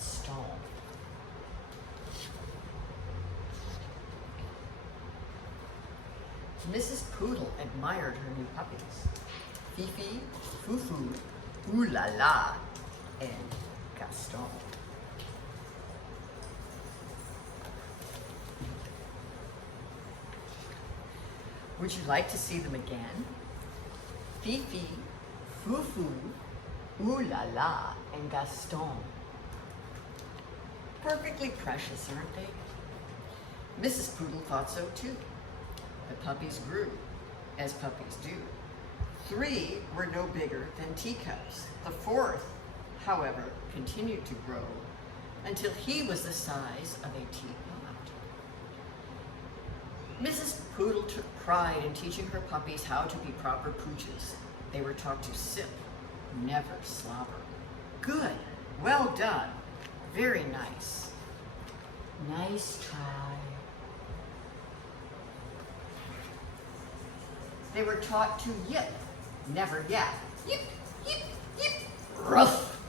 Gaston. Mrs. Poodle admired her new puppies, Fifi, Fufu, Ooh La La, and Gaston. Would you like to see them again? Fifi, Fufu, Ooh La La, and Gaston. Perfectly precious, aren't they? Mrs. Poodle thought so too. The puppies grew, as puppies do. 3 were no bigger than teacups. The 4th, however, continued to grow until he was the size of a teapot. Mrs. Poodle took pride in teaching her puppies how to be proper pooches. They were taught to sip, never slobber. Good, well done, very nice. Nice try. They were taught to yip, never yap. Yip, yip, yip, ruff.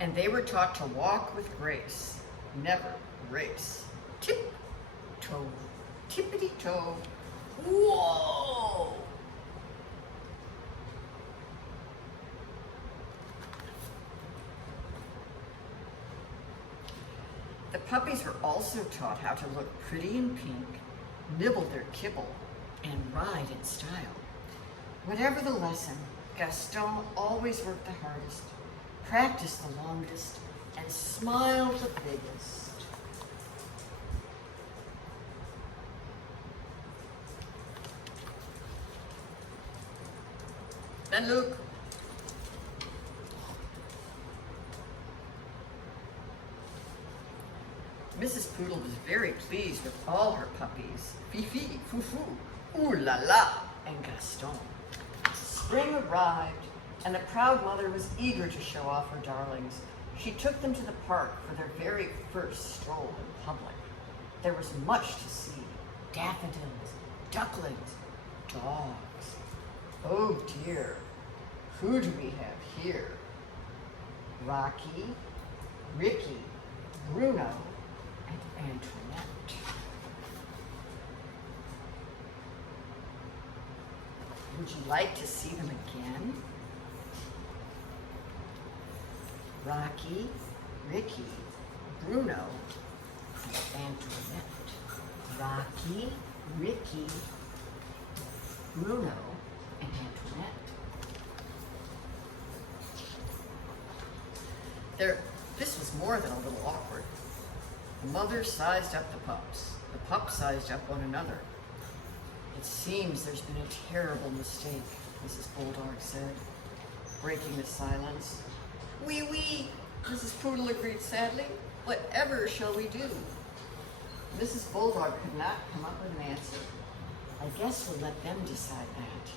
And they were taught to walk with grace, never race. Tip, toe, tippity toe. Whoa! The puppies were also taught how to look pretty in pink, nibble their kibble, and ride in style. Whatever the lesson, Gaston always worked the hardest, practiced the longest, and smiled the biggest. Then Luke. Mrs. Poodle was very pleased with all her puppies, Fifi, Fufu, Ooh La La, and Gaston. Spring arrived, and the proud mother was eager to show off her darlings. She took them to the park for their very first stroll in public. There was much to see: daffodils, ducklings, dogs. Oh dear, who do we have here? Rocky, Ricky, Bruno, and Antoinette. Would you like to see them again? Rocky, Ricky, Bruno, and Antoinette. Rocky, Ricky, Bruno, and Antoinette. This was more than a little awkward. The mother sized up the pups. The pups sized up one another. It seems there's been a terrible mistake, Mrs. Bulldog said, breaking the silence. Oui, oui, Mrs. Poodle agreed sadly. Whatever shall we do? Mrs. Bulldog could not come up with an answer. I guess we'll let them decide that,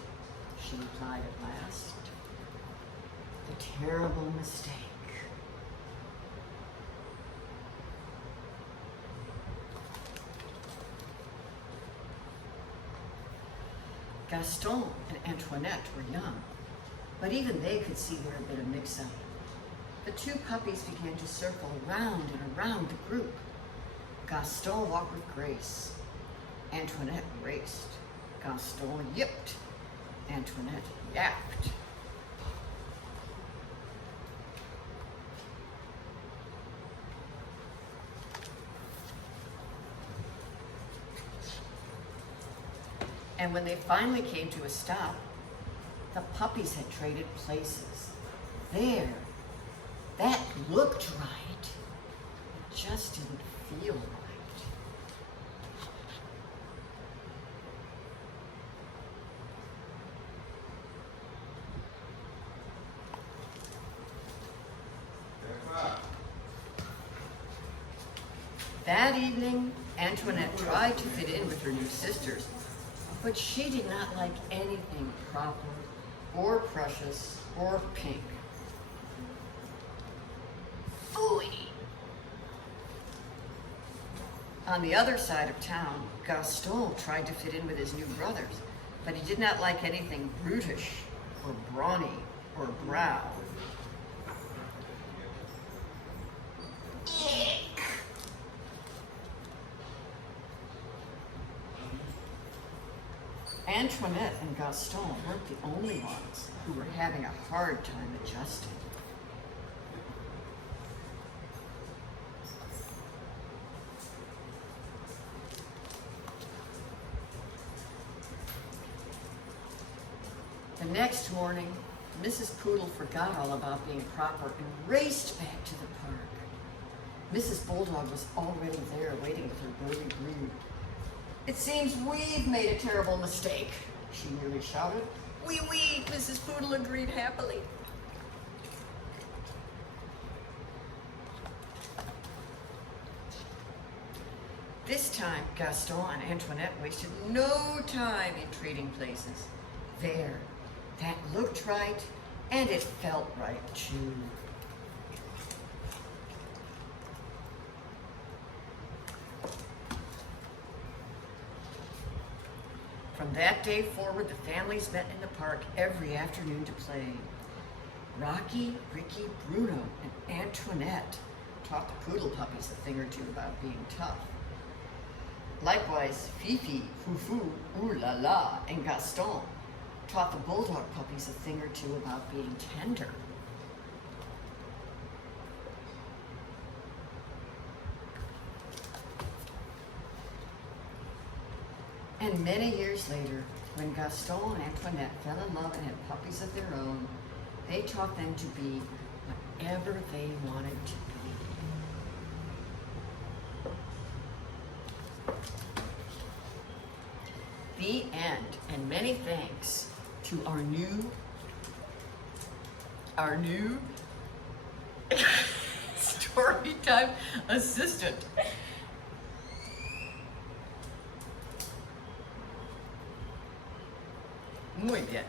she replied at last. The terrible mistake. Gaston and Antoinette were young, but even they could see there had been a mix-up. The 2 puppies began to circle around and around the group. Gaston walked with grace. Antoinette raced. Gaston yipped. Antoinette yapped. And when they finally came to a stop, the puppies had traded places. There, that looked right. It just didn't feel right. That evening, Antoinette tried to fit in with her new sisters, but she did not like anything proper or precious or pink. Phooey! On the other side of town, Gaston tried to fit in with his new brothers, but he did not like anything brutish or brawny or brown. Eek. Antoinette and Gaston weren't the only ones who were having a hard time adjusting. The next morning, Mrs. Poodle forgot all about being proper and raced back to the park. Mrs. Bulldog was already there waiting with her burly brood. "It seems we've made a terrible mistake," she nearly shouted. "Oui, oui," Mrs. Poodle agreed happily. This time, Gaston and Antoinette wasted no time in trading places. There, that looked right, and it felt right, too. From that day forward, the families met in the park every afternoon to play. Rocky, Ricky, Bruno, and Antoinette taught the poodle puppies a thing or two about being tough. Likewise, Fifi, Fufu, Ooh La La, and Gaston taught the bulldog puppies a thing or two about being tender. And many years later, when Gaston and Antoinette fell in love and had puppies of their own, they taught them to be whatever they wanted to be. The end, and many thanks to our new Storytime assistant. Muy bien.